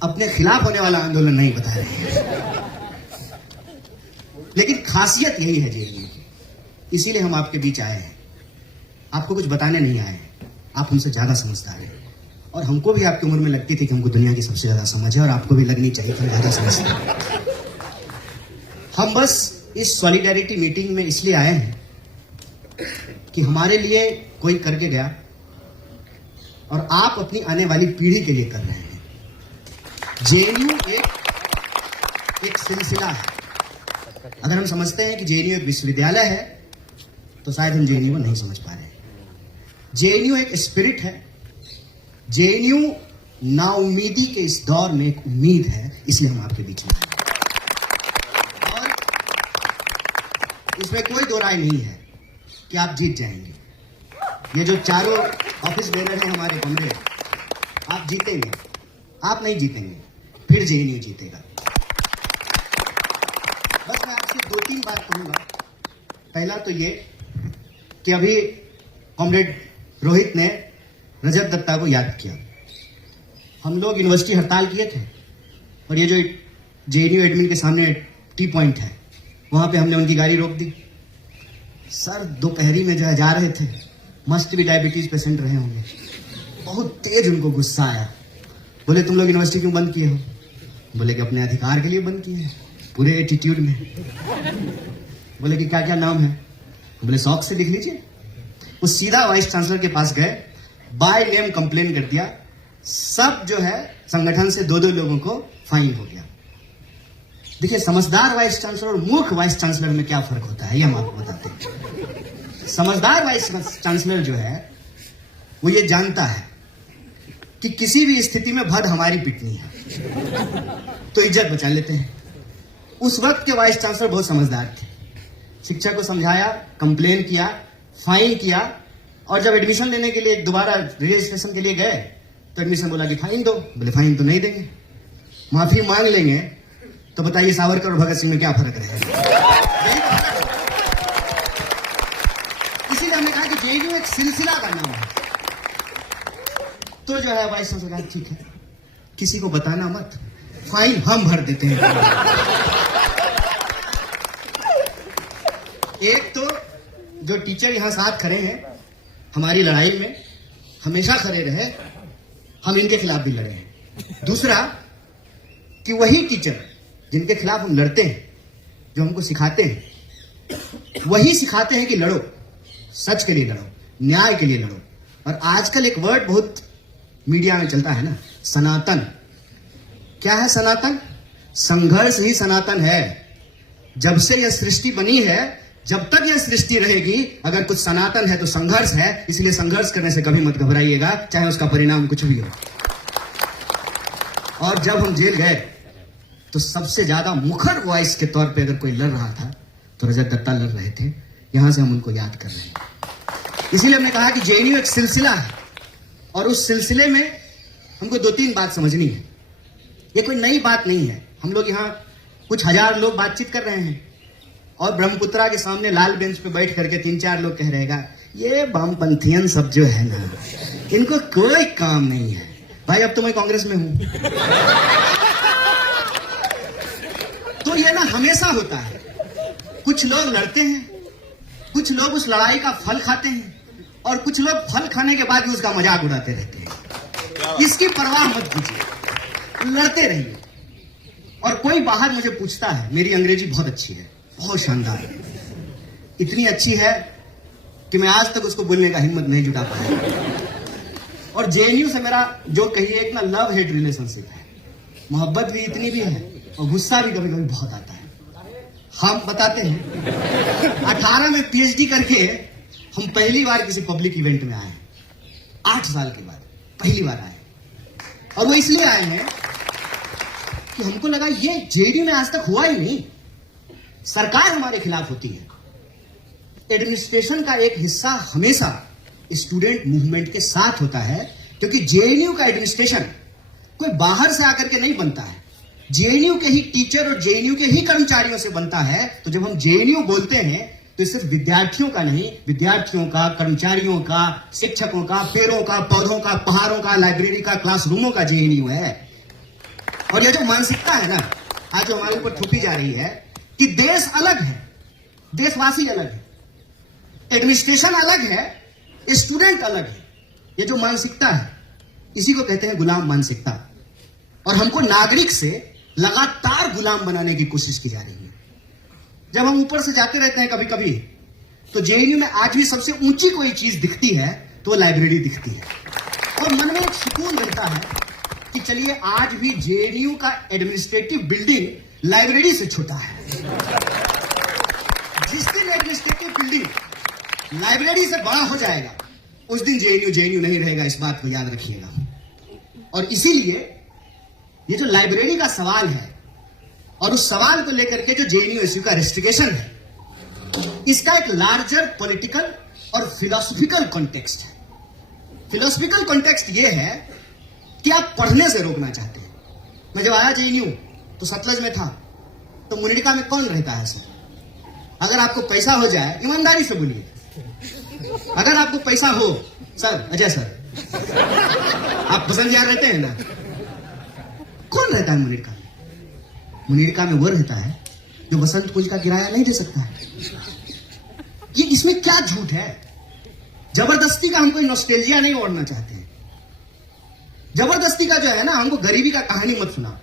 अपने खिलाफ होने वाला आंदोलन नहीं बता रहे हैं। लेकिन खासियत यही है जेएनयू की, इसीलिए हम आपके बीच आए हैं। आपको कुछ बताने नहीं आए हैं, आप हमसे ज्यादा समझदार हैं। और हमको भी आपकी उम्र में लगती थी कि हमको दुनिया की सबसे ज्यादा समझ है, और आपको भी लगनी चाहिए कि हम ज्यादा समझते हैं। हम बस इस सॉलिडेरिटी मीटिंग में इसलिए आए हैं कि हमारे लिए कोई करके गया और आप अपनी आने वाली पीढ़ी के लिए कर रहे हैं। जेएनयू एक सिलसिला है। अगर हम समझते हैं कि जेएनयू एक विश्वविद्यालय है तो शायद हम जेएनयू को नहीं समझ पा रहे हैं। जेएनयू एक स्पिरिट है। जेएनयू नाउम्मीदी के इस दौर में एक उम्मीद है, इसलिए हम आपके बीच में आए। और इसमें कोई दो राय नहीं है कि आप जीत जाएंगे। ये जो चारों ऑफिस बेरर हैं हमारे कमरे, आप जीतेंगे। आप नहीं जीतेंगे, फिर जेएनयू जीतेगा। बस मैं आपसे 2-3 बात कहूंगा। पहला तो ये कि अभी कॉमरेड रोहित ने रजत दत्ता को याद किया। हम लोग यूनिवर्सिटी हड़ताल किए थे और ये जो जेएनयू एडमिन के सामने टी पॉइंट है, वहां पे हमने उनकी गाड़ी रोक दी। सर दोपहरी में जो जा रहे थे, मस्ट भी डायबिटीज पेशेंट रहे होंगे, बहुत तेज उनको गुस्सा आया। बोले तुम लोग यूनिवर्सिटी क्यों बंद किए हो? बोले कि अपने अधिकार के लिए बंद किए हैं, पूरे एटीट्यूड में। बोले कि क्या क्या नाम है? बोले शौक से लिख लीजिए। वो सीधा वाइस चांसलर के पास गए, बाय नेम कंप्लेन कर दिया। सब जो है संगठन से 2-2 लोगों को फाइन हो गया। देखिए, समझदार वाइस चांसलर और मूर्ख वाइस चांसलर में क्या फर्क होता है, ये हम आपको बताते हैं। समझदार वाइस चांसलर जो है वो ये जानता है कि किसी भी स्थिति में भद हमारी पिटनी है, तो इज्जत बचा लेते हैं। उस वक्त के वाइस चांसलर बहुत समझदार थे। शिक्षक को समझाया, कंप्लेन किया, फाइन किया, और जब एडमिशन लेने के लिए दोबारा रजिस्ट्रेशन के लिए गए तो एडमिशन बोला कि फाइन दो। बोले फाइन तो नहीं देंगे, माफी मांग लेंगे। तो बताइए सावरकर और भगत सिंह में क्या फर्क रहेगा? इसीलिए हमने कहा कि जेएनयू एक सिलसिला का नाम है। तो जो है वाइस चांसलर, ठीक है, किसी को बताना मत, फाइन हम भर देते हैं। एक तो जो टीचर यहां साथ खड़े हैं, हमारी लड़ाई में हमेशा खड़े रहे, हम इनके खिलाफ भी लड़े हैं। दूसरा कि वही टीचर जिनके खिलाफ हम लड़ते हैं, जो हमको सिखाते हैं, वही सिखाते हैं कि लड़ो, सच के लिए लड़ो, न्याय के लिए लड़ो। और आजकल एक वर्ड बहुत मीडिया में चलता है ना, सनातन। क्या है सनातन? संघर्ष ही सनातन है। जब से यह सृष्टि बनी है, जब तक यह सृष्टि रहेगी, अगर कुछ सनातन है तो संघर्ष है। इसलिए संघर्ष करने से कभी मत घबराइएगा, चाहे उसका परिणाम कुछ भी हो। और जब हम जेल गए तो सबसे ज्यादा मुखर वॉइस के तौर पे अगर कोई लड़ रहा था तो रजत दत्ता लड़ रहे थे। यहां से हम उनको याद कर रहे हैं। इसीलिए हमने कहा कि जेएनयू एक सिलसिला है, और उस सिलसिले में हमको 2-3 बात समझनी है। ये कोई नई बात नहीं है। हम लोग यहाँ कुछ हजार लोग बातचीत कर रहे हैं, और ब्रह्मपुत्रा के सामने लाल बेंच पे बैठ करके 3-4 लोग कह रहेगा ये वामपंथियन सब जो है ना, इनको कोई काम नहीं है। भाई अब तो मैं कांग्रेस में हूं। तो ये ना हमेशा होता है, कुछ लोग लड़ते हैं, कुछ लोग उस लड़ाई का फल खाते हैं, और कुछ लोग फल खाने के बाद भी उसका मजाक उड़ाते रहते हैं। इसकी परवाह मत कीजिए, लड़ते रहिए। और कोई बाहर मुझे पूछता है, मेरी अंग्रेजी बहुत अच्छी है, बहुत शानदार है, इतनी अच्छी है कि मैं आज तक उसको बोलने का हिम्मत नहीं जुटा पाया। और जेएनयू से मेरा जो कहिए एक ना लव हेट रिलेशनशिप है। मोहब्बत भी इतनी भी है और गुस्सा भी कभी कभी बहुत आता है। हम बताते हैं, 18 में पीएचडी करके हम पहली बार किसी पब्लिक इवेंट में आए, 8 साल के बाद पहली बार आए। और वो इसलिए आए हैं कि हमको लगा ये जेएनयू में आज तक हुआ ही नहीं। सरकार हमारे खिलाफ होती है, एडमिनिस्ट्रेशन का एक हिस्सा हमेशा स्टूडेंट मूवमेंट के साथ होता है, क्योंकि जेएनयू का एडमिनिस्ट्रेशन कोई बाहर से आकर के नहीं बनता है, जेएनयू के ही टीचर और जेएनयू के ही कर्मचारियों से बनता है। तो जब हम जेएनयू बोलते हैं तो सिर्फ विद्यार्थियों का नहीं, विद्यार्थियों का, कर्मचारियों का, शिक्षकों का, पेड़ों का, पौधों का, पहाड़ों का, लाइब्रेरी का, क्लासरूमों का जेएनयू है। और ये जो मानसिकता है ना, आज जो हमारे ऊपर थोपी जा रही है कि देश अलग है, देशवासी अलग है, एडमिनिस्ट्रेशन अलग है, स्टूडेंट अलग है, ये जो मानसिकता है इसी को कहते हैं गुलाम मानसिकता। और हमको नागरिक से लगातार गुलाम बनाने की कोशिश की जा रही है। जब हम ऊपर से जाते रहते हैं कभी कभी, तो जेएनयू में आज भी सबसे ऊंची कोई चीज दिखती है तो लाइब्रेरी दिखती है, और मन में एक सुकून रहता है कि चलिए आज भी जेएनयू का एडमिनिस्ट्रेटिव बिल्डिंग लाइब्रेरी से छोटा है। जिस दिन एडमिनिस्ट्रेटिव बिल्डिंग लाइब्रेरी से बड़ा हो जाएगा उस दिन जेएनयू नहीं रहेगा, इस बात को याद रखिएगा। और इसीलिए ये जो लाइब्रेरी का सवाल है और उस सवाल को लेकर के जो जेएनयू का रेस्ट्रिक्शन है, इसका एक लार्जर पॉलिटिकल और फिलोसफिकल कॉन्टेक्स्ट है। फिलोसफिकल कॉन्टेक्स्ट ये है कि आप पढ़ने से रोकना चाहते हैं। मैं जब आया जेएनयू तो सतलज में था, तो मुनिरका में कौन रहता है सर? अगर आपको पैसा हो जाए, ईमानदारी से बोलिए, अगर आपको पैसा हो, सर अजय सर आप पसंद यार रहते हैं ना, कौन रहता है मुनिरका में? मुनिरका में वो रहता है जो बसंत कुंज का किराया नहीं दे सकता है। ये इसमें क्या झूठ है? जबरदस्ती का हम कोई नॉस्टैल्जिया नहीं ओढ़ना चाहते हैं। जबरदस्ती का जो है ना, हमको गरीबी का कहानी मत सुना।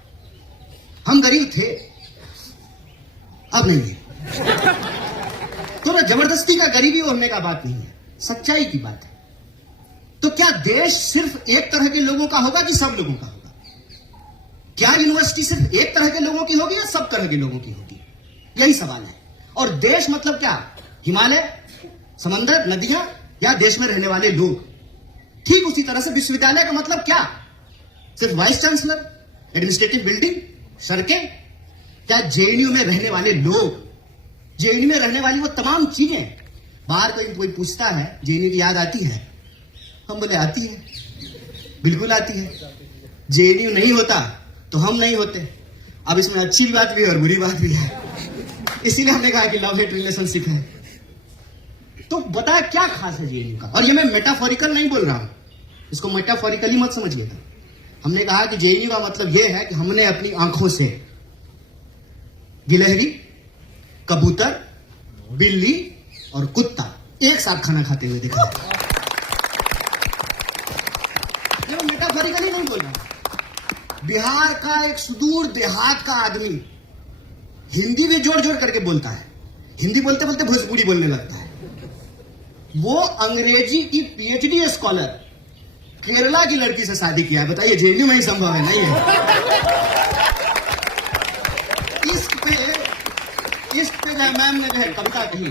हम गरीब थे, अब नहीं है। तो ना जबरदस्ती का गरीबी ओढ़ने का बात नहीं है, सच्चाई की बात है। तो क्या देश सिर्फ एक तरह के लोगों का होगा कि सब लोगों का होगा? क्या यूनिवर्सिटी सिर्फ एक तरह के लोगों की होगी या सब तरह के लोगों की होगी? यही सवाल है। और देश मतलब क्या? हिमालय, समंदर, नदियां, या देश में रहने वाले लोग? ठीक उसी तरह से विश्वविद्यालय का मतलब क्या? सिर्फ वाइस चांसलर, एडमिनिस्ट्रेटिव बिल्डिंग, सड़कें? क्या जेएनयू में रहने वाले लोग, जेएनयू में रहने वाली वो तमाम चीजें? बाहर कोई पूछता है जेएनयू की याद आती है? हम बोले आती है, बिल्कुल आती है। जेएनयू नहीं होता तो हम नहीं होते। अब इसमें अच्छी बात भी है और बुरी बात भी है, इसीलिए हमने कहा कि लव हेट रिलेशनशिप है। तो बताया क्या खास है जेएनयू का? और ये मैं मेटाफोरिकल नहीं बोल रहा हूं, इसको मेटाफोरिकली मत समझिएगा। हमने कहा कि जेएनयू का मतलब यह है कि हमने अपनी आंखों से गिलहरी, कबूतर, बिल्ली और कुत्ता एक साथ खाना खाते हुए देखा। ये मैं मेटाफोरिकली नहीं बोल रहा। बिहार का एक सुदूर देहात का आदमी हिंदी भी जोड़ जोड़ करके बोलता है, हिंदी बोलते बोलते भोजपुरी बोलने लगता है। वो अंग्रेजी की पीएचडी स्कॉलर केरला की लड़की से शादी किया है। बताइए जेएनयू में ही संभव है? नहीं है। इश्क पे जो मैम ने जो है कविता कही,